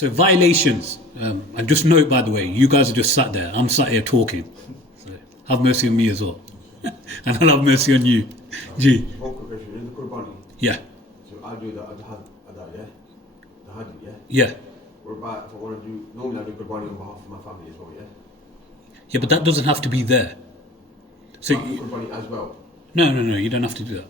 So violations, and just note, by the way, you guys are just sat there. I'm sat here talking. So have mercy on me as well. And I'll have mercy on you. G. One quick question, in the Qurbani. Yeah. So I do the Adha, yeah? The Hajj, yeah? Yeah. What about if I want to do, normally I do Qurbani on behalf of my family as well, yeah? Yeah, but that doesn't have to be there. So Qurbani as well? No, you don't have to do that.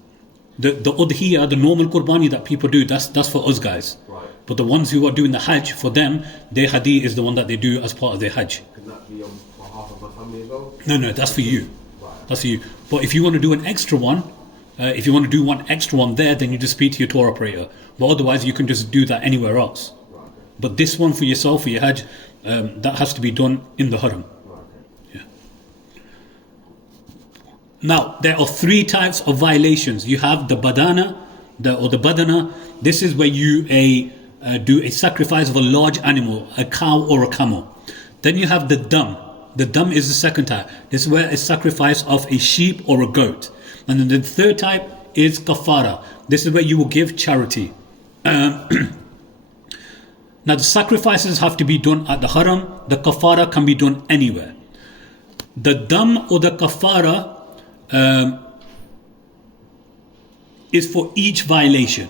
The udhiyah, the normal qurbani that people do, that's for us guys. Right. But the ones who are doing the hajj, for them, their hadi is the one that they do as part of their hajj. Can that be on behalf of my family as well? No, that's for you. Right. That's for you. But if you want to do an extra one, if you want to do one extra one there, then you just speak to your tour operator. But otherwise, you can just do that anywhere else. Right, okay. But this one for yourself, for your hajj, that has to be done in the haram. Right, okay. Yeah. Now, there are three types of violations. You have the badana, the badana. This is where you do a sacrifice of a large animal, a cow or a camel. Then you have the dam. The dam is the second type. This is where a sacrifice of a sheep or a goat. And then the third type is kafara. This is where you will give charity. Now the sacrifices have to be done at the haram. The kafara can be done anywhere. The dam or the kafara is for each violation,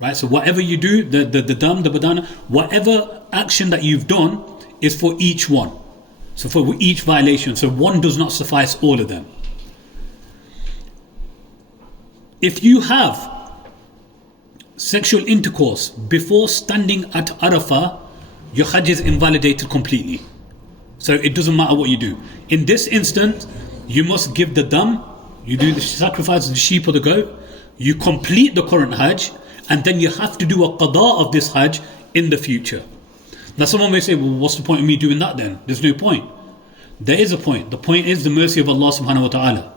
right? So whatever you do, the dam, the badana, whatever action that you've done is for each one. So for each violation. So one does not suffice all of them. If you have sexual intercourse before standing at Arafah, your hajj is invalidated completely. So it doesn't matter what you do. In this instant, you must give the dam, you do the sacrifice of the sheep or the goat, you complete the current hajj, and then you have to do a qada of this hajj in the future. Now someone may say, well, what's the point of me doing that then? There's no point. There is a point. The point is the mercy of Allah subhanahu wa ta'ala.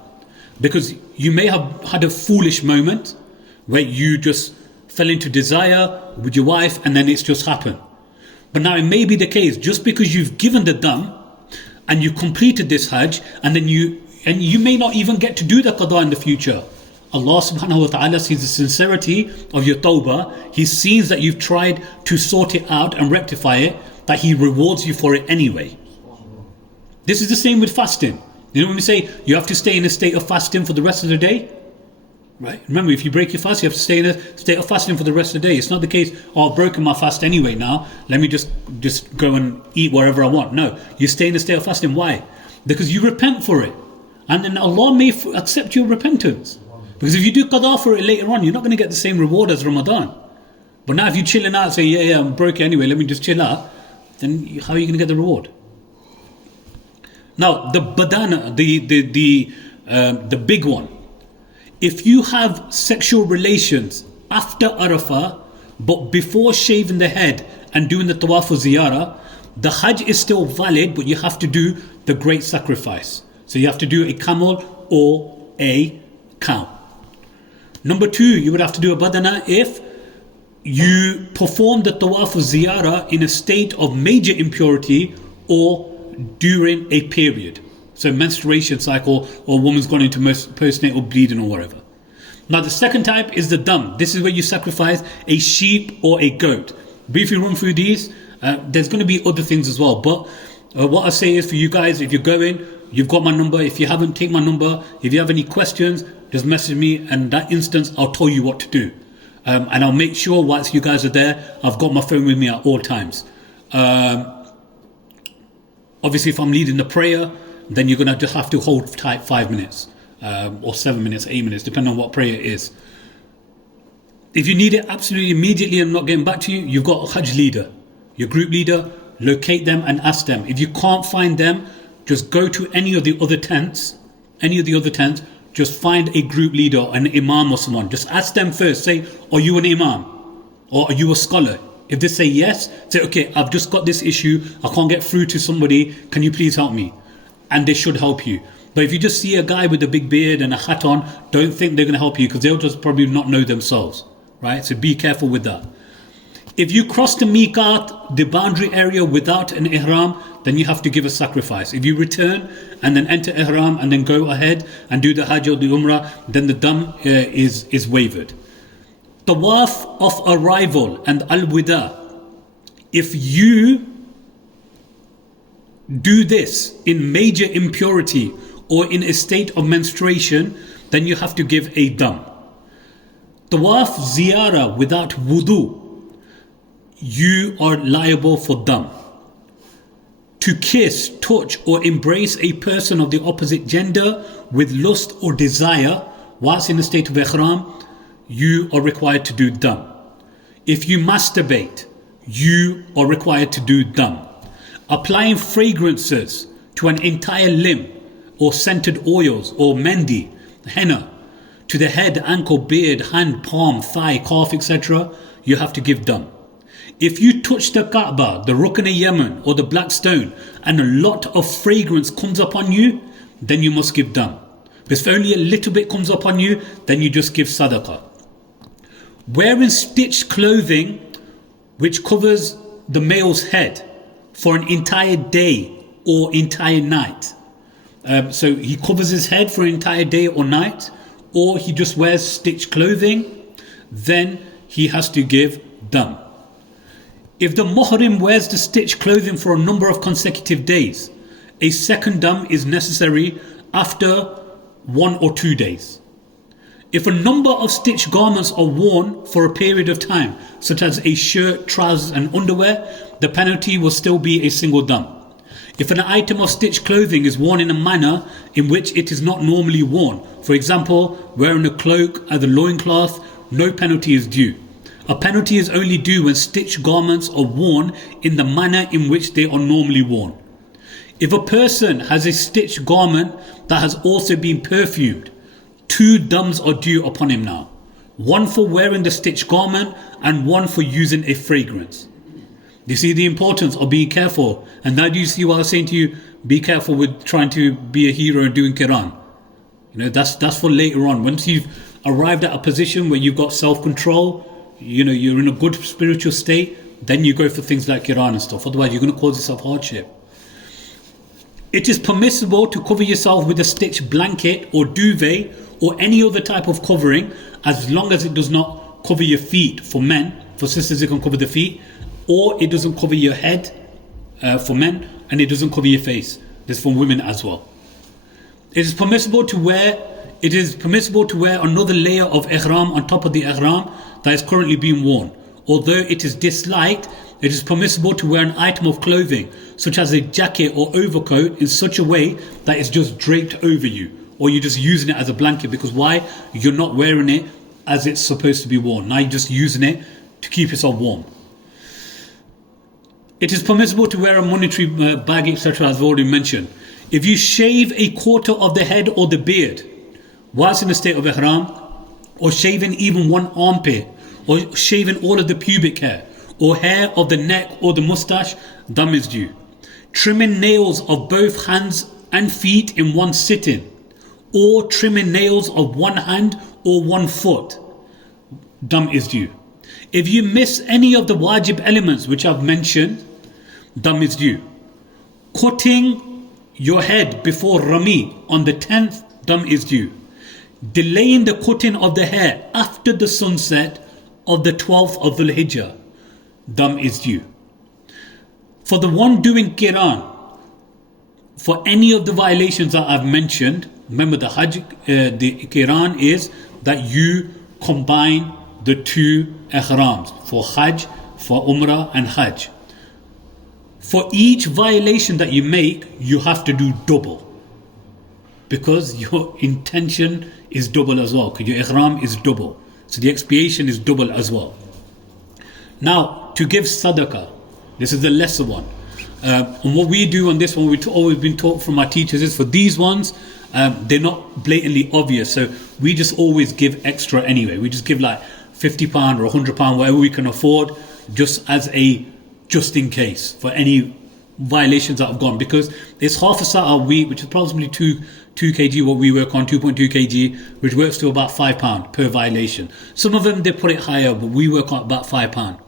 Because you may have had a foolish moment where you just fell into desire with your wife and then it's just happened. But now it may be the case, just because you've given the dam and you completed this hajj, and then you may not even get to do the qada in the future. Allah subhanahu wa ta'ala sees the sincerity of your tawbah. He sees that you've tried to sort it out and rectify it, that He rewards you for it anyway. This is the same with fasting. You know when we say you have to stay in a state of fasting for the rest of the day? Right? Remember, if you break your fast, you have to stay in a state of fasting for the rest of the day. It's not the case, oh, I've broken my fast anyway now, let me just go and eat wherever I want. No, you stay in a state of fasting. Why? Because you repent for it. And then Allah may accept your repentance. Because if you do qada for it later on, you're not going to get the same reward as Ramadan. But now if you're chilling out, say, yeah, I'm broke anyway, let me just chill out, then how are you going to get the reward? Now, the badana, the big one. If you have sexual relations after Arafah, but before shaving the head and doing the tawaf or ziyarah, the hajj is still valid, but you have to do the great sacrifice. So you have to do a camel or a cow. Number two, you would have to do a badana if you perform the tawaf or ziyarah in a state of major impurity or during a period. So menstruation cycle, or a woman's gone into postnatal bleeding or whatever. Now the second type is the dam. This is where you sacrifice a sheep or a goat. Briefly run through these. There's going to be other things as well. But what I say is for you guys, if you're going, you've got my number. If you haven't, take my number. If you have any questions, just message me. And in that instance, I'll tell you what to do. And I'll make sure whilst you guys are there, I've got my phone with me at all times. Obviously, if I'm leading the prayer, then you're going to just have to hold tight 5 minutes. Or 7 minutes, 8 minutes, depending on what prayer it is. If you need it absolutely immediately and I'm not getting back to you, you've got a Hajj leader, your group leader. Locate them and ask them. If you can't find them, just go to any of the other tents. Just find a group leader, an Imam or someone. Just ask them first. Say, are you an Imam? Or are you a scholar? If they say yes, say, okay, I've just got this issue. I can't get through to somebody. Can you please help me? And they should help you. But if you just see a guy with a big beard and a hat on, don't think they're going to help you, because they'll just probably not know themselves, right? So be careful with that. If you cross the miqat, the boundary area, without an ihram, then you have to give a sacrifice. If you return and then enter ihram and then go ahead and do the hajj or the umrah, then the dam is waived. Tawaf of arrival and al-wida. If you do this in major impurity or in a state of menstruation, then you have to give a dam. Tawaf ziyarah without wudu, you are liable for dam. To kiss, touch or embrace a person of the opposite gender with lust or desire whilst in a state of ihram, you are required to do dam. If you masturbate, you are required to do dam. Applying fragrances to an entire limb or scented oils or mendi, henna, to the head, ankle, beard, hand, palm, thigh, calf, etc., you have to give dam. If you touch the Kaaba, the Rukn al-Yaman or the black stone and a lot of fragrance comes upon you, then you must give dam. But if only a little bit comes upon you, then you just give sadaqah. Wearing stitched clothing which covers the male's head for an entire day or entire night. So he covers his head for an entire day or night, or he just wears stitched clothing, then he has to give dam. If the muhrim wears the stitched clothing for a number of consecutive days, a second dam is necessary after 1 or 2 days. If a number of stitched garments are worn for a period of time, such as a shirt, trousers and underwear, the penalty will still be a single dam. If an item of stitched clothing is worn in a manner in which it is not normally worn, for example, wearing a cloak as a loincloth, no penalty is due. A penalty is only due when stitched garments are worn in the manner in which they are normally worn. If a person has a stitched garment that has also been perfumed, 2 dams are due upon him now. 1 for wearing the stitched garment and 1 for using a fragrance. You see the importance of being careful. And now do you see what I was saying to you? Be careful with trying to be a hero and doing qur'an. That's for later on. Once you've arrived at a position where you've got self-control, you're in a good spiritual state, then you go for things like qur'an and stuff. Otherwise you're going to cause yourself hardship. It is permissible to cover yourself with a stitched blanket or duvet or any other type of covering, as long as it does not cover your feet for men. For sisters it can cover the feet, or it doesn't cover your head for men, and it doesn't cover your face. This is for women as well. It is permissible to wear another layer of ihram on top of the ihram that is currently being worn. Although it is disliked, it is permissible to wear an item of clothing, such as a jacket or overcoat, in such a way that it's just draped over you, or you're just using it as a blanket. Because why? You're not wearing it as it's supposed to be worn. Now you're just using it to keep yourself warm. It is permissible to wear a monetary bag, etc., as I've already mentioned. If you shave a quarter of the head or the beard whilst in a state of ihram, or shaving even one armpit, or shaving all of the pubic hair, or hair of the neck or the mustache, dam is due. Trimming nails of both hands and feet in one sitting, or trimming nails of one hand or one foot, dam is due. If you miss any of the wajib elements which I've mentioned, dam is due. Cutting your head before Rami on the 10th, dam is due. Delaying the cutting of the hair after the sunset of the 12th of Dhul Hijjah, dam is due. For the one doing qur'an, for any of the violations that I've mentioned, remember the qur'an is that you combine the 2 ihrams for Hajj, for Umrah and Hajj. For each violation that you make, you have to do double, because your intention is double as well, because your ihram is double, so the expiation is double as well. Now, to give sadaqah, this is the lesser one. And what we do on this one, we've always been taught from our teachers, is for these ones, they're not blatantly obvious, so we just always give extra anyway. We just give like £50 or £100, whatever we can afford, just in case for any violations that have gone, because it's half a sa' a week, which is approximately 2 kg what we work on, 2.2 kg, which works to about £5 per violation. Some of them they put it higher, but we work on about £5.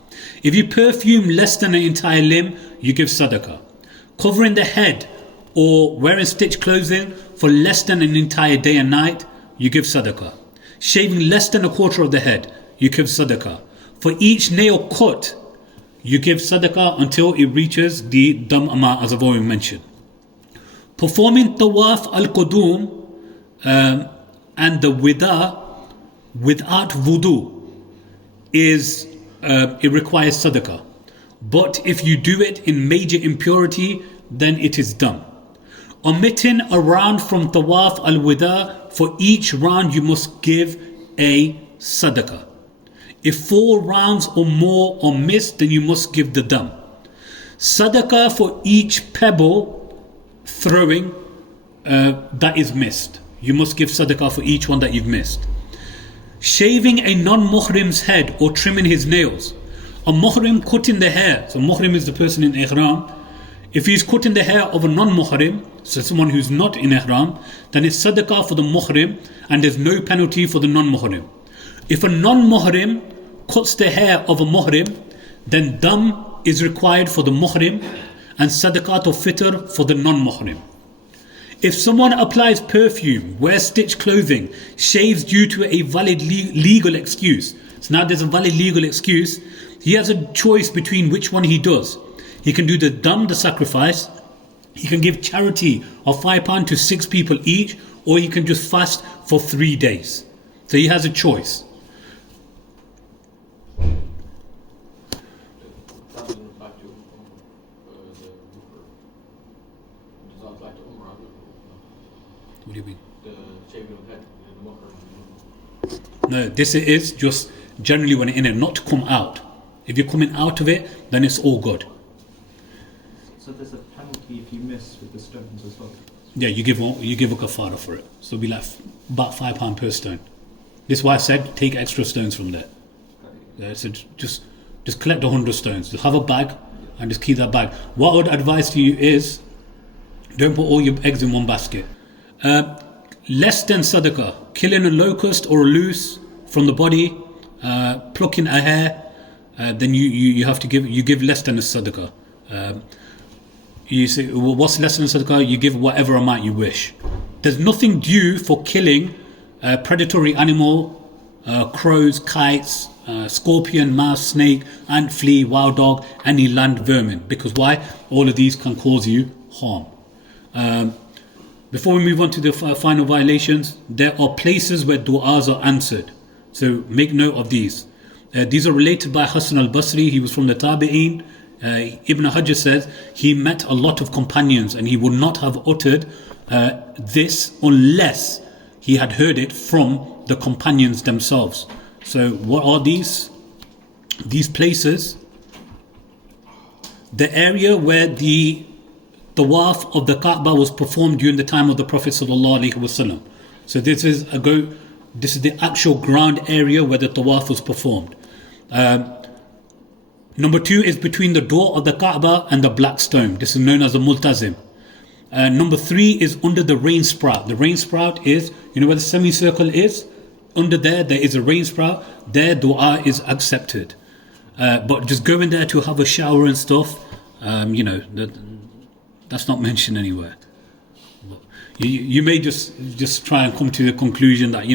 If you perfume less than an entire limb, you give sadaqah. Covering the head or wearing stitched clothing for less than an entire day and night, you give sadaqah. Shaving less than a quarter of the head, you give sadaqah. For each nail cut, you give sadaqah until it reaches the dam amount, as I've already mentioned. Performing tawaf al-qudum and the wida without wudu is it requires sadaqah. But if you do it in major impurity, then it is done. Omitting a round from tawaf al-wida, for each round you must give a sadaqah. If 4 rounds or more are missed, then you must give the dam. Sadaqah for each pebble throwing that is missed. You must give sadaqah for each one that you've missed. Shaving a non-muhrim's head or trimming his nails. A muhrim cutting the hair. So muhrim is the person in ihram. If he's cutting the hair of a non-muhrim, so someone who's not in ihram, then it's sadaqah for the muhrim and there's no penalty for the non-muhrim. If a non-muhrim cuts the hair of a muhrim, then dam is required for the muhrim and sadaqat or fitr for the non-muhrim. If someone applies perfume, wears stitched clothing, shaves due to a valid legal excuse, so now there's a valid legal excuse, he has a choice between which one he does. He can do the dam, the sacrifice, he can give charity of £5 to 6 people each, or he can just fast for 3 days. So he has a choice. What do you mean? The shaving of head and the muhrim. No, this is just generally when it's in it, not to come out. If you're coming out of it, then it's all good. So there's a penalty if you miss with the stones as well? Yeah, you give a kafara for it. So it'll be like about £5 per stone. This is why I said take extra stones from there. Yeah, so just collect 100 stones. Just have a bag and just keep that bag. What I would advise to you is don't put all your eggs in one basket. Less than sadaqah, killing a locust or a loose from the body, plucking a hair, then you have to give less than a sadaqah. You say, well, what's less than a sadaqah? You give whatever amount you wish. There's nothing due for killing a predatory animal, crows, kites, scorpion, mouse, snake, ant, flea, wild dog, any land vermin. Because why? All of these can cause you harm. Before we move on to the final violations, there are places where du'as are answered. So make note of these. These are related by Hasan al-Basri. He was from the Tabi'een. Ibn Hajj says he met a lot of companions and he would not have uttered this unless he had heard it from the companions themselves. So what are these? These places, the area where the tawaf of the Kaaba was performed during the time of the Prophet ﷺ. So this is the actual ground area where the tawaf was performed. Number 2 is between the door of the Kaaba and the black stone. This is known as the multazim. Number 3 is under the rain sprout. The rain sprout is, you know where the semicircle is? Under there is a rain sprout. There dua is accepted. But just going there to have a shower and stuff, that's not mentioned anywhere. You may just try and come to the conclusion that,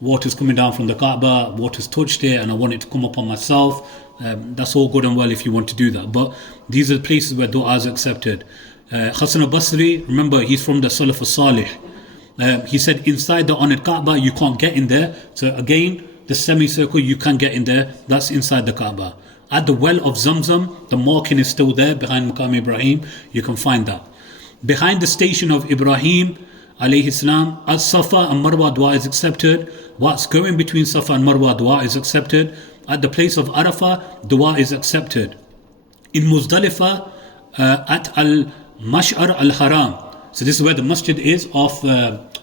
water's coming down from the Kaaba, water's touched it and I want it to come up on myself. That's all good and well if you want to do that. But these are the places where dua is accepted. Hasan al-Basri, remember, he's from the Salaf al-Salih. He said inside the honored Kaaba, you can't get in there. So again, the semicircle, you can get in there. That's inside the Kaaba. At the well of Zamzam, the marking is still there behind Maqam Ibrahim. You can find that. Behind the station of Ibrahim, alayhi salam, at Safa and Marwa dua is accepted. What's going between Safa and Marwa dua is accepted. At the place of Arafah, dua is accepted. In Muzdalifah, at Al-Mash'ar Al-Haram. So this is where the masjid is of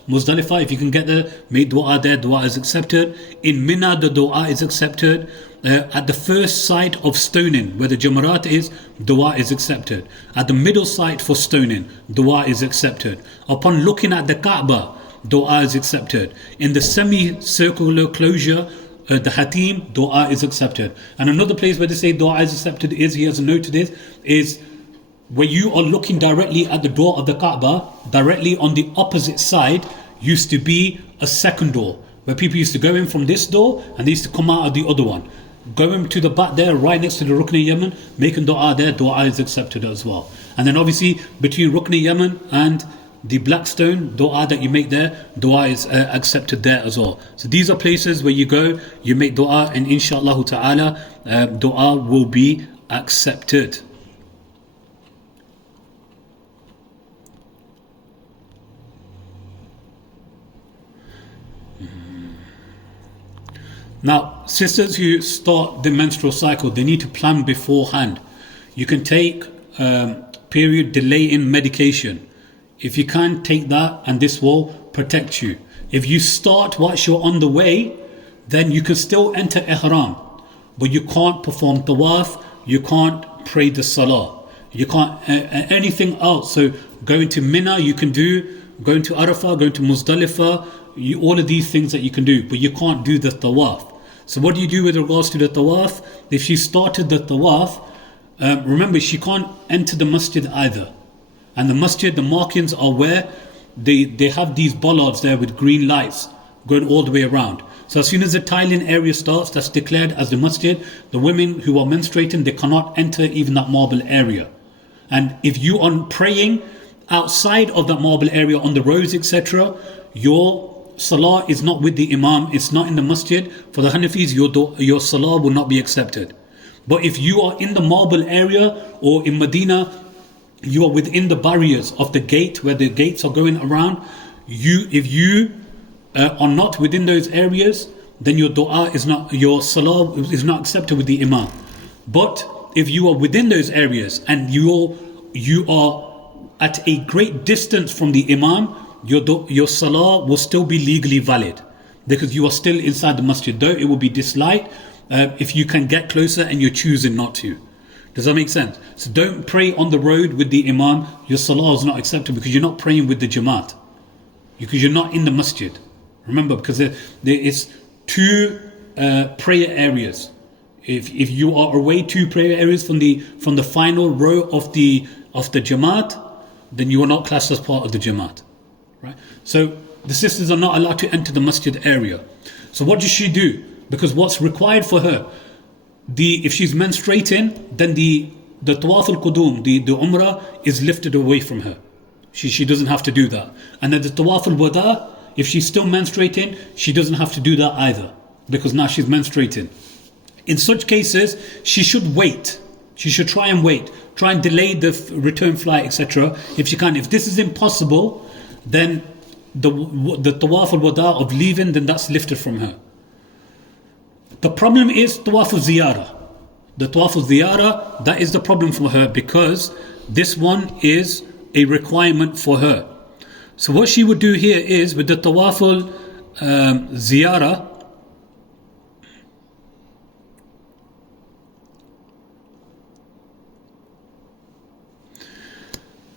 Muzdalifah. If you can get there, make dua there, dua is accepted. In Mina, the dua is accepted. At the first site of stoning, where the Jamarat is, dua is accepted. At the middle site for stoning, dua is accepted. Upon looking at the Kaaba, dua is accepted. In the semicircular closure, the Hatim, dua is accepted. And another place where they say dua is accepted is, he has a note to this, is where you are looking directly at the door of the Kaaba, directly on the opposite side used to be a second door, where people used to go in from this door and they used to come out of the other one. going to the back there, right next to the Rukn Yaman, making dua there, dua is accepted as well. And then obviously between Rukn Yaman and the black stone, dua that you make there, dua is accepted there as well. So these are places where you go, you make dua, and inshallah ta'ala, dua will be accepted. Now, sisters who start the menstrual cycle, they need to plan beforehand. You can take period delay in medication. If you can, take that, and this will protect you. If you start whilst you're on the way, then you can still enter ihram, but you can't perform tawaf, you can't pray the salah, you can't anything else. So going to Mina you can do, going to Arafah, going to Muzdalifah, all of these things that you can do, but you can't do the tawaf. So what do you do with regards to the tawaf? If she started the tawaf, remember she can't enter the masjid either. And the masjid, the markings are where they have these bollards there with green lights going all the way around. So as soon as the tiling area starts, that's declared as the masjid. The women who are menstruating, they cannot enter even that marble area. And if you are praying outside of that marble area on the roads, etc., your salah is not with the imam, it's not in the masjid. For the Hanafis, your salah will not be accepted. But if you are in the marble area or in Medina, you are within the barriers of the gate where the gates are going around, if you are not within those areas, then your dua is not, your salah is not accepted with the imam. But if you are within those areas and you are at a great distance from the imam, your salah will still be legally valid, because you are still inside the masjid, though it will be disliked if you can get closer and you're choosing not to. Does that make sense? So don't pray on the road with the imam. Your salah is not accepted because you're not praying with the jamaat, because you're not in the masjid. Remember, because there is two prayer areas. If you are away 2 prayer areas from the final row of the jamaat, then you are not classed as part of the jamaat. Right? So the sisters are not allowed to enter the masjid area. So what does she do? Because what's required for her, if she's menstruating, then the tawaf al-qudum, the umrah is lifted away from her. She doesn't have to do that. And then the tawaf al-wada, if she's still menstruating, she doesn't have to do that either, because now she's menstruating. In such cases, she should wait. She should try and wait. Try and delay the return flight, etc. if she can. If this is impossible, then the tawaf al-wada of leaving, then that's lifted from her. The problem is tawaf al-ziyarah. The tawaf al-ziyarah, that is the problem for her, because this one is a requirement for her. So what she would do here is, with the tawaf al-ziyarah,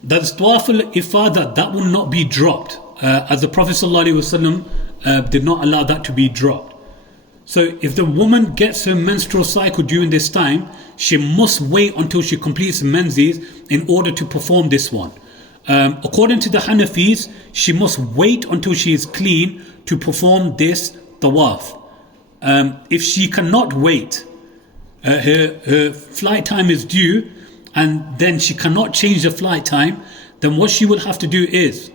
that's tawaf al-ifadah, that will not be dropped, as the Prophet ﷺ did not allow that to be dropped. So if the woman gets her menstrual cycle during this time, she must wait until she completes menses in order to perform this one. According to the Hanafis, she must wait until she is clean to perform this tawaf. If she cannot wait, her flight time is due, and then she cannot change the flight time, then what she will have to do is,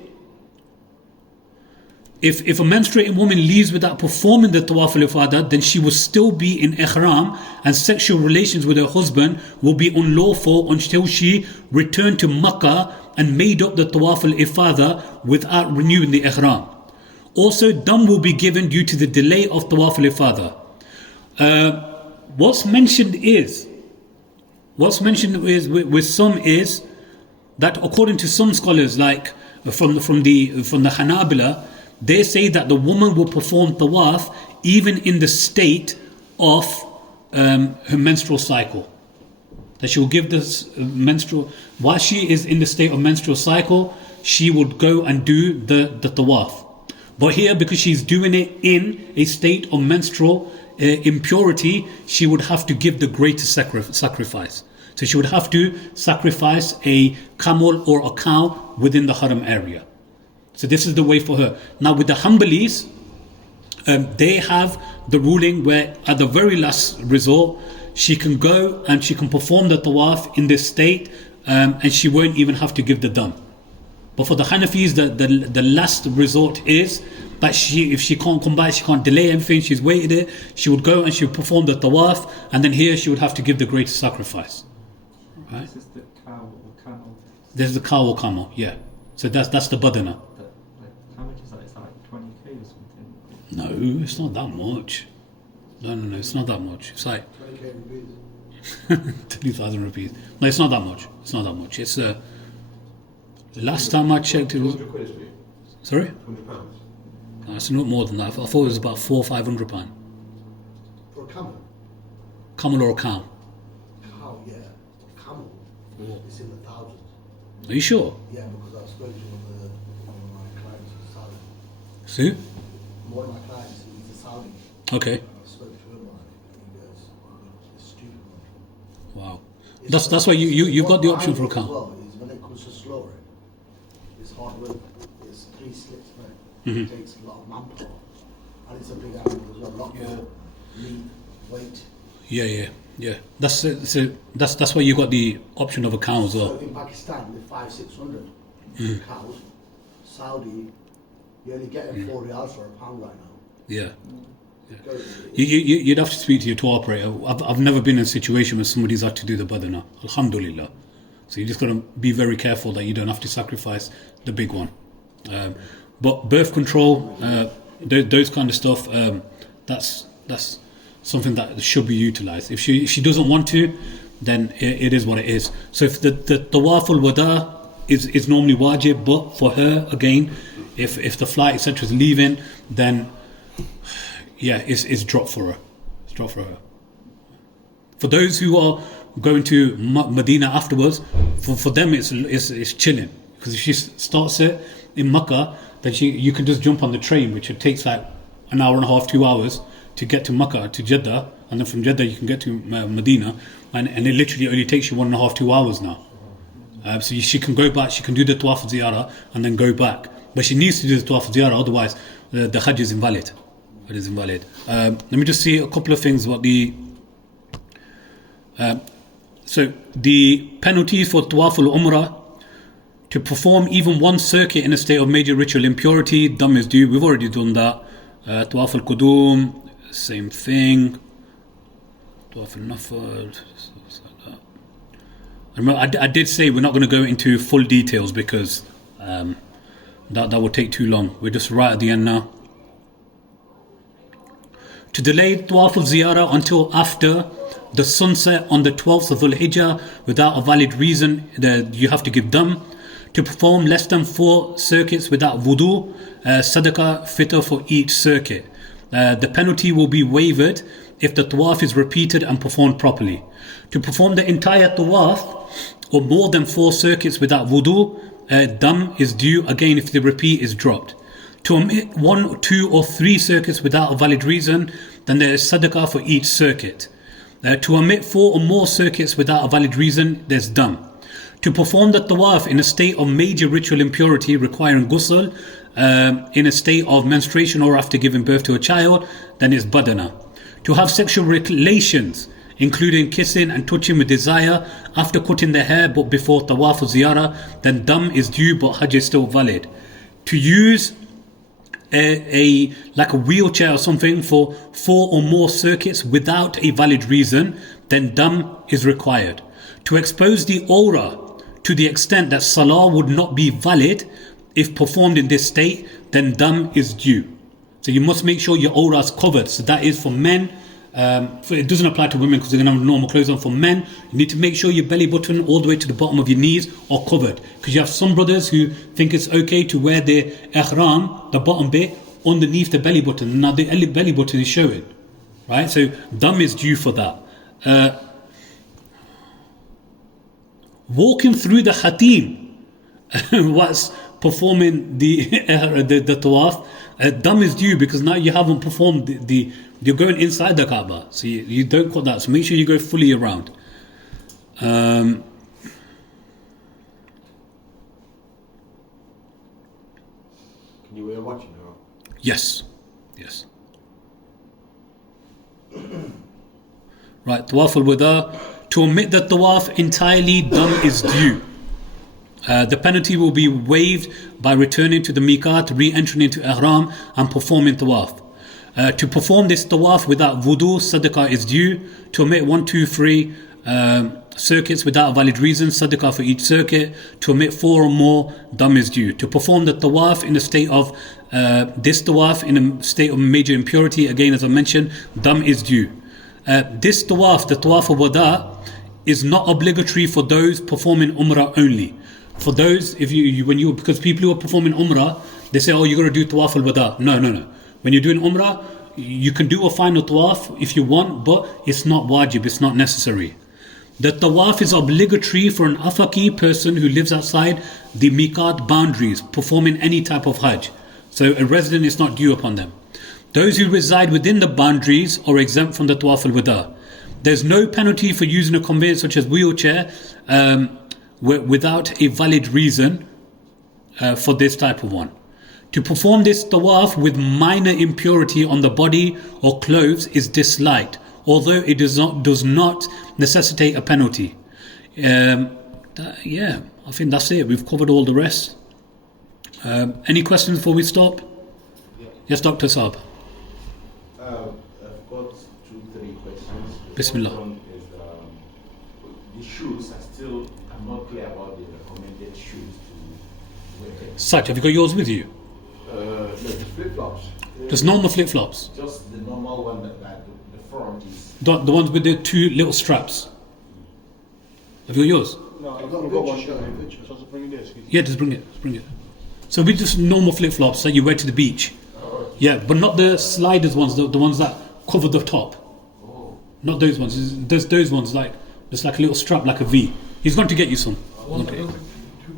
if a menstruating woman leaves without performing the tawaf al-ifadah, then she will still be in ihram, and sexual relations with her husband will be unlawful until she returned to Makkah and made up the tawaf al-ifadah without renewing the ihram. Also, dam will be given due to the delay of tawaf al-ifadah. What's mentioned with some is that, according to some scholars, like from the Hanabila, they say that the woman will perform tawaf even in the state of her menstrual cycle. That she will give this while she is in the state of menstrual cycle, she would go and do the tawaf. But here, because she's doing it in a state of menstrual impurity, she would have to give the greatest sacrifice. So she would have to sacrifice a camel or a cow within the haram area. So this is the way for her. Now with the Hanbalis, They have the ruling where at the very last resort she can go and she can perform the tawaf in this state, and she won't even have to give the dam. But for the Hanafis, the last resort is that if she can't come back, she can't delay anything, she's waited it, she would go and she would perform the tawaf, and then here she would have to give the greatest sacrifice. Right? This is the cow or camel. This is the cow or camel, yeah. So that's the badana. How much is that? Is that like 20k or something? No, it's not that much. No, it's not that much. It's like 20k rupees. 20,000 rupees. No, it's not that much. It's not that much. It's last time I checked, it was. 200 quid is for you. Sorry? 100 pounds. No, it's not more than that. I thought it was about £400 or £500. For a camel? Camel or a cow? Cow, yeah. Camel. It's in the thousands. Are you sure? Yeah, because I've spoken to one of my clients who's Saudi. Sue? One of my clients, he's a Saudi. Okay. I've spoken to him on it. He goes, it's stupid. Wow. That's why you've got the option for a As cow. well, is when it comes to slaughtering, it's hard work. It's 3 slits, right? Mm-hmm. It takes a lot of manpower. And it's a big animal as well, a lot more meat, weight. Yeah. That's why you got the option of a cow as well. So in Pakistan, with 500-600 cows, Saudi, you're only getting 4 riyals for a pound right now. Yeah. Go- You'd have to speak to your tour operator. I've never been in a situation where somebody's had to do the badana. Alhamdulillah. So you just got to be very careful that you don't have to sacrifice the big one. But birth control, those kind of stuff, that's something that should be utilized. If she doesn't want to, then it is what it is. So if the tawaf al-wada is normally wajib, but for her, again, if the flight, etc., is leaving, then yeah, it's dropped for her. It's dropped for her. For those who are going to Medina afterwards, for them it's chilling, because if she starts it in Makkah, then you can just jump on the train, which it takes like an hour and a half, 2 hours to get to Makkah, to Jeddah, and then from Jeddah you can get to Medina, and it literally only takes you 1.5, 2 hours now. So she can go back, she can do the tawaf ziyarah and then go back, but she needs to do the tawaf ziyarah, otherwise the Hajj is invalid. It is invalid. Let me just see a couple of things about the. So the penalty for tawaf al-umrah: to perform even one circuit in a state of major ritual impurity, dam is due. We've already done that. Tawaf al-qudum, same thing. Tawaf al-nafar, I did say we're not going to go into full details because that would take too long. We're just right at the end now. To delay Tawaf al-Ziyarah until after the sunset on the 12th of Dhul Hijjah without a valid reason, you have to give dam. To perform less than 4 circuits without wudu, sadaqah fitr for each circuit. The penalty will be waived if the tawaf is repeated and performed properly. To perform the entire tawaf or more than 4 circuits without wudu, dam is due again if the repeat is dropped. To omit 1, 2 or 3 circuits without a valid reason, then there is sadaqah for each circuit. To omit 4 or more circuits without a valid reason, there's dam. To perform the tawaf in a state of major ritual impurity requiring ghusl, in a state of menstruation or after giving birth to a child, then it's badana. To have sexual relations, including kissing and touching with desire after cutting their hair but before tawaf or ziyarah, then dam is due but hajj is still valid. To use like a wheelchair or something for 4 or more circuits without a valid reason, then dam is required. To expose the aura to the extent that salah would not be valid if performed in this state, then dam is due. So you must make sure your aura is covered. So that is for men. It doesn't apply to women because they're going to have normal clothes on. For men, you need to make sure your belly button all the way to the bottom of your knees are covered, because you have some brothers who think it's okay to wear their ihram, the bottom bit, underneath the belly button. Now the belly button is showing, right? So dam is due for that. Walking through the khatim was performing the tawaf, dam is due because now you haven't performed you're going inside the Kaaba, so you don't cut that. So make sure you go fully around. Can you wear a watch in her? Yes. Right, tawaf al-wada. To omit the tawaf entirely, dam is due. The penalty will be waived by returning to the miqat, re-entering into ihram and performing tawaf. To perform this tawaf without wudu, sadaqah is due. To omit 1, 2, 3 circuits without a valid reason, sadaqah for each circuit. To omit 4 or more, dam is due. To perform the tawaf in a state of this tawaf in a state of major impurity, again as I mentioned, dam is due. This tawaf, the tawaf al-wada, is not obligatory for those performing umrah only. For those, because people who are performing umrah, they say, oh, you got to do tawaf al-wada. No. When you're doing umrah, you can do a final tawaf if you want, but it's not wajib, it's not necessary. The tawaf is obligatory for an afaqi person who lives outside the miqat boundaries, performing any type of hajj. So a resident is not due upon them. Those who reside within the boundaries are exempt from the tawaf al-wada. There's no penalty for using a conveyance such as wheelchair without a valid reason for this type of one. To perform this tawaf with minor impurity on the body or clothes is disliked, although it does not necessitate a penalty. I think that's it. We've covered all the rest. Any questions before we stop? Yeah. Yes, Dr. Saab. I've got 2-3 questions. The Bismillah. first one is the shoes I'm not clear about the recommended shoes to wear. Saj, have you got yours with you? No, the flip-flops. Just normal flip-flops. Just the normal one that the front is. The ones with the 2 little straps. Have you got yours? No, I've I've got got pictures one. showing pictures. So I'll just bring this. Yeah, just bring it. So we just normal flip-flops that you wear to the beach. Yeah, but not the sliders ones, the ones that cover the top. Oh. Not those ones. There's those ones like just like a little strap, like a V. He's going to get you some. Okay.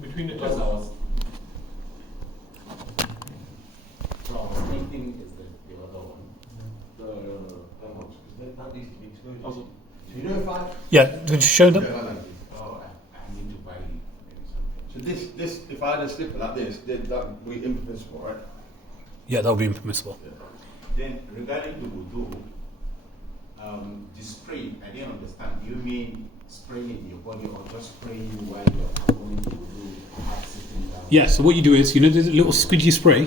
Between the Because I was. So I was thinking is the other one. That needs to be excluded. Also, So you know if I... Yeah, would you show them? Oh, I need to buy maybe something. So this, if I had a slipper like this, then that would be impermissible, right? Yeah, that would be impermissible. Then regarding the wudu, the spray, I didn't understand. Do you mean spraying in your body or just spraying while you're performing the wudu, sitting down? Yeah, so what you do is, there's a little squidgy spray.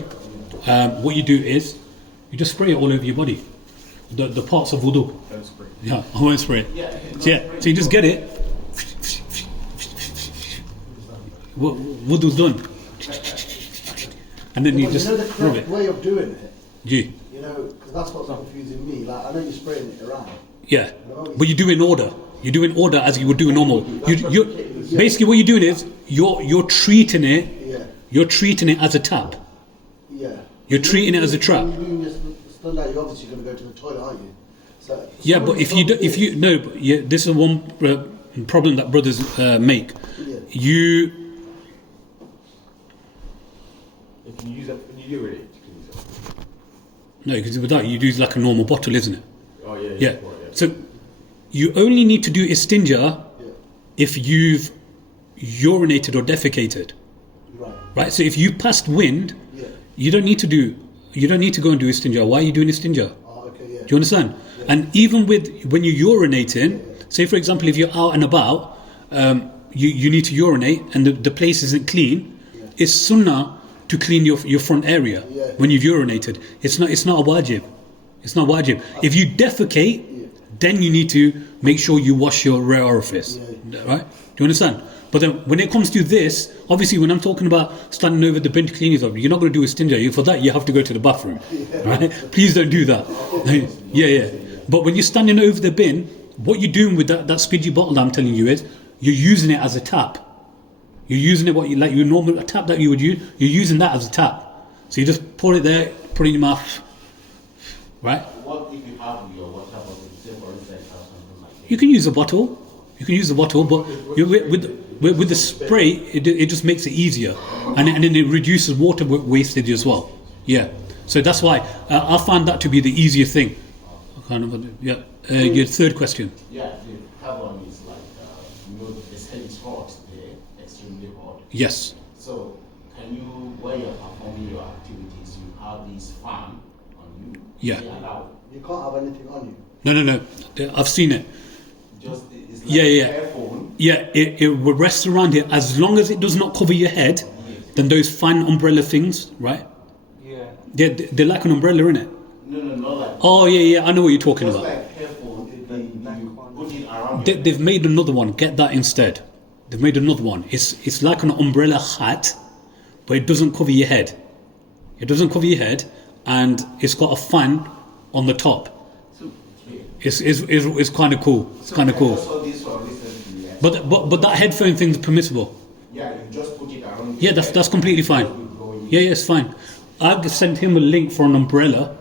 What you do is, you just spray it all over your body. The parts of wudu. Don't spray. Yeah, I won't spray it. Yeah, So you just get it. Wudu's done. And then you But just you know the rub correct it. way of doing it? Gee. You know, because that's what's confusing me. Like, I know you're spraying it around. Yeah, but you do in order. You do in order as you would do normal. Basically, what you're doing is you're treating it. Yeah. You're treating it as a tap. Yeah. You're treating it as a trap. When you're doing this stuff like you're obviously going to go to the toilet, aren't you? So Yeah, but if you no, but yeah, this is one problem that brothers make. Yeah. You can you use that when you urinate? You can use that. no, because with that you use like a normal bottle, isn't it? Oh yeah. Yeah. So you only need to do istinja if you've urinated or defecated. Right. Right. So if you passed wind, you don't need to go and do istinja. Why are you doing istinja? Oh, okay, yeah. Do you understand? Yeah. And even when you're urinating, say for example, if you're out and about, you need to urinate and the place isn't clean, it's sunnah to clean your front area when you've urinated. It's not a wajib. It's not wajib. If you defecate, then you need to make sure you wash your rear orifice. Right? Do you understand? But then when it comes to this, obviously when I'm talking about standing over the bin to clean yourself, you're not going to do istinja. For that you have to go to the bathroom. Right? Please don't do that. Yeah. But when you're standing over the bin, what you're doing with that squidgy bottle that I'm telling you is, you're using it as a tap. You're using it like your normal tap that you would use, you're using that as a tap. So you just pour it there, put it in your mouth. Right? What if you have your water bottle, say for instance, or something like that? You can use a bottle. You can use the bottle, but with the spray, it just makes it easier, and then it reduces water wastage as well. Yeah, so that's why I find that to be the easier thing. Your third question. Yeah, the carbon is like, they say it's hot there, extremely hot. Yes. So, can you, while you're performing your activities, you have this fan on you? Yeah. Is it allowed? You can't have anything on you. No. I've seen it. Just it's like Yeah, yeah. a earphone. Yeah, it will rest around here as long as it does not cover your head. Then those fan umbrella things, right? Yeah. They're like an umbrella, innit? No, not like. Oh yeah, I know what you're talking Just about. like earphone, you put it around. They've made another one. Get that instead. They've made another one. It's like an umbrella hat, but it doesn't cover your head. It doesn't cover your head, and it's got a fan on the top. So, It's kind of cool. It's kind of I cool. saw this one recently. Yes. But that headphone thing's permissible. Yeah, you just put it around. Yeah, that's completely fine. Yeah, it's fine. I've sent him a link for an umbrella,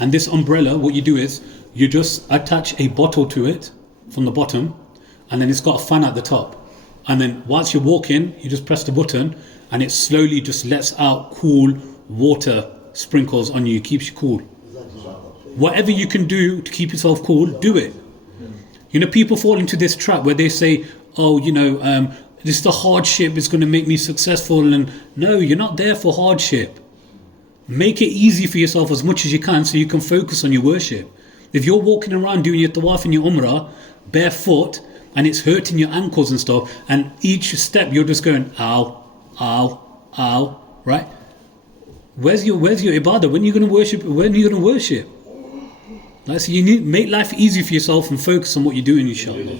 and this umbrella, what you do is you just attach a bottle to it from the bottom, and then it's got a fan at the top. And then whilst you're walking, you just press the button, and it slowly just lets out cool water sprinkles on you, keeps you cool. Whatever you can do to keep yourself cool, do it. You know, people fall into this trap where they say, oh, this is the hardship, it's going to make me successful. And no, you're not there for hardship. Make it easy for yourself as much as you can so you can focus on your worship. If you're walking around doing your tawaf and your umrah barefoot and it's hurting your ankles and stuff, and each step you're just going, ow, ow, ow, right? Where's your ibadah? When are you going to worship? When are you going to worship? Like, so you need make life easy for yourself and focus on what you're doing, inshallah.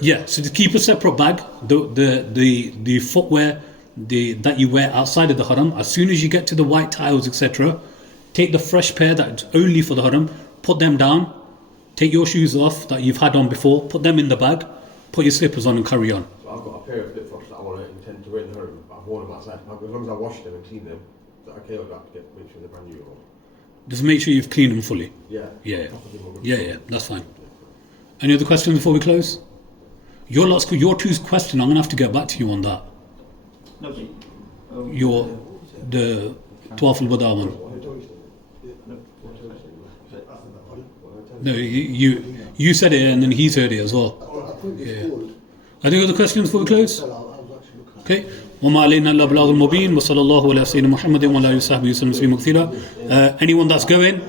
Yeah, so to keep a separate bag, the footwear that you wear outside of the haram, as soon as you get to the white tiles, etc., take the fresh pair that's only for the haram, put them down, take your shoes off that you've had on before, put them in the bag, put your slippers on and carry on. So I've got a pair of flip-flops that I want to intend to wear in the haram, but I've worn them outside. As long as I wash them and clean them, is that okay, or do I have to make sure they're brand new? Or? Just make sure you've cleaned them fully. Yeah. Yeah, that's fine. Any other questions before we close? Your two's question, I'm going to have to get back to you on that. no, but, The Tawaf al-Wada one. No, you said it and then he's heard it as well. Any other questions before we close? Okay. وما علينا إلا بلاغ المبين وصلى الله على سيدنا محمد وعلى آله وصحبه وسلم تسليما كثيرا. Anyone that's going,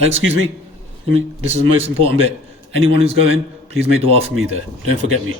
excuse me, this is the most important bit. Anyone who's going, please make dua for me there. Don't forget me.